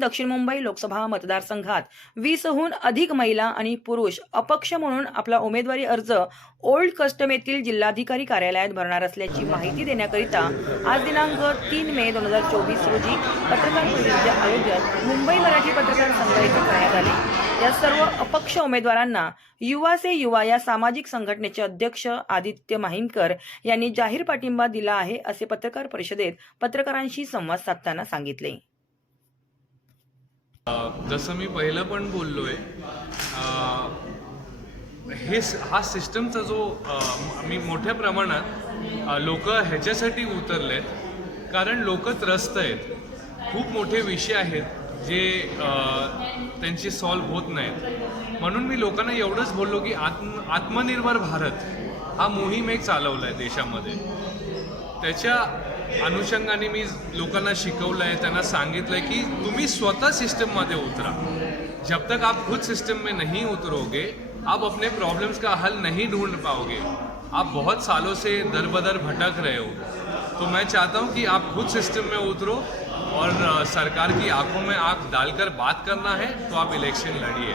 दक्षिण मुंबई लोकसभा मतदारसंघात वीसहून अधिक महिला आणि पुरुष अपक्ष म्हणून आपला उमेदवारी अर्ज ओल्ड कस्टम येथील जिल्हाधिकारी कार्यालयात भरणार असल्याची माहिती देण्याकरिता आज दिनांक तीन मे दोन हजार चोवीस रोजी पत्रकार परिषदेचे आयोजन मुंबई मराठी पत्रकार संघ करण्यात आले या सर्व अपक्ष उमेदवारांना युवा से युवा या सामाजिक संघटनेचे अध्यक्ष आदित्य माहिमकर यांनी जाहीर पाठिंबा दिला आहे असे पत्रकार परिषदेत पत्रकारांशी संवाद साधताना सांगितले जसं मी पहिलं पण बोललो आहे हे हा सिस्टमचा जो मी मोठ्या प्रमाणात लोक ह्याच्यासाठी उतरले आहेत कारण लोक त्रस्त आहेत खूप मोठे विषय आहेत जे त्यांचे सॉल्व होत नाहीत म्हणून मी लोकांना एवढंच बोललो की आत्म आत्मनिर्भर भारत हा मोहीम एक चालवला आहे देशामध्ये त्याच्या अनुषंगाने मी लोकांना शिकवलं आहे त्यांना सांगितलंय की तुम्ही स्वतः सिस्टममध्ये उतरा जब तक आप खुद सिस्टम में नहीं उतरोगे आप अपने प्रॉब्लम्स का हल नहीं ढूंढ पाओगे आप बहुत सालों से दर बदर भटक रहे हो तो मैं चाहता हूँ कि आप खुद सिस्टम में उतरो और सरकार की आंखों में आंख डालकर बात करना है तो आप इलेक्शन लढिए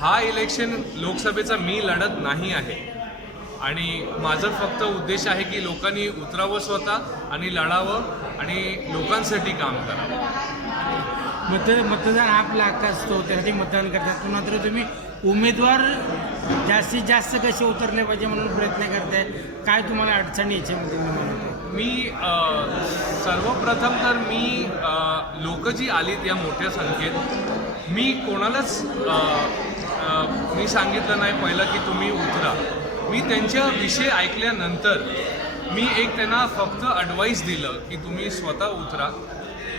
हा इलेक्शन लोकसभेचा मी लढत नाही आहे आणि माझं फक्त उद्देश आहे की लोकांनी उतरावं स्वतः आणि लढावं आणि लोकांसाठी काम करावं मत मतदान ॲप लागत असतो त्यासाठी मतदान करतात पुन्हा तर तुम्ही उमेदवार जास्तीत जास्त कसे उतरले पाहिजे म्हणून प्रयत्न करताय काय तुम्हाला अडचणी याच्यामध्ये म्हणजे मी सर्वप्रथम तर मी लोक जी आलीत या मोठ्या संख्येत मी कोणालाच मी सांगितलं नाही पहिलं की तुम्ही उतरा मी त्यांच्या विषय ऐकल्यानंतर मी एक त्यांना फक्त अडवाईस दिलं की तुम्ही स्वतः उतरा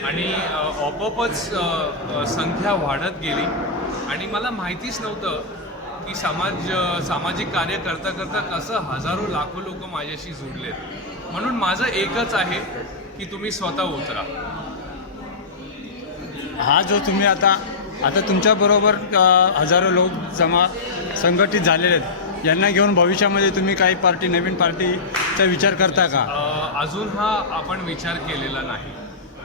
आणि आपोआपच संख्या वाढत गेली आणि मला माहितीच नव्हतं की समाज सामाजिक कार्य करता करता कसं हजारो लाखो लोक माझ्याशी जुडलेत म्हणून माझं एकच आहे की तुम्ही स्वतः उतरा हा जो तुम्ही आता आता तुमच्याबरोबर हजारो लोक जमा संघटित झालेले आहेत यांना घेऊन भविष्यामध्ये तुम्ही काही पार्टी नवीन पार्टीचा विचार करता का अजून हा आपण विचार केलेला नाही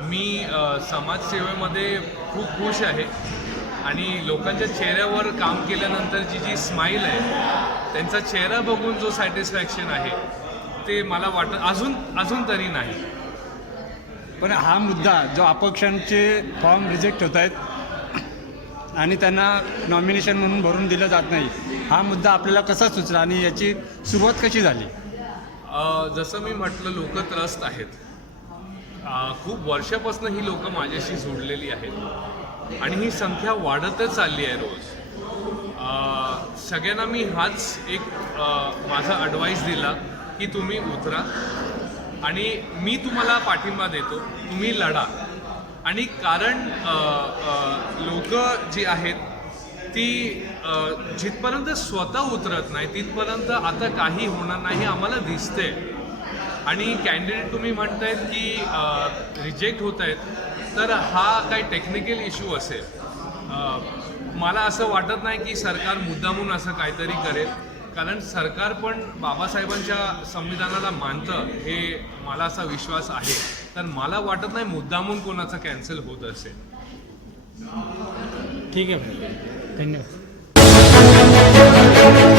मी समाजसेवेमध्ये खूप खुश आहे आणि लोकांच्या चेहऱ्यावर काम केल्यानंतरची जी स्माईल आहे त्यांचा चेहरा बघून जो सॅटिस्फॅक्शन आहे ते मला वाटत अजून अजून तरी नाही पण हा मुद्दा जो अपक्षांचे फॉर्म रिजेक्ट होत आहेत आणि त्यांना नॉमिनेशन म्हणून भरून दिलं जात नाही हा मुद्दा आपल्याला कसा सुचला आणि याची सुरुवात कशी झाली जसं मी म्हटलं लोक त्रस्त आहेत खूप वर्षापासून ही लोक माझ्याशी जोडलेली आहेत आणि ही संख्या वाढतच चालली आहे रोज सगळ्यांना मी हाच एक माझा अडवाईस दिला की तुम्ही उतरा आणि मी तुम्हाला पाठिंबा देतो तुम्ही लढा आणि कारण लोक जी आहेत ती जिथपर्यंत स्वतः उतरत नाही तिथपर्यंत आता काही होणार नाही आम्हाला दिसते आणि कॅन्डिडेट तुम्ही म्हणतायत की रिजेक्ट होत आहेत तर हा काही टेक्निकल इश्यू असेल मला असं वाटत नाही की सरकार मुद्दामून असं काहीतरी करेल कारण सरकार पण बाबासाहेबांच्या संविधानाला मानतं हे मला असा विश्वास आहे तर मला वाटत नाही मुद्दामून कोणाचं कॅन्सल होत असेल ठीक आहे धन्यवाद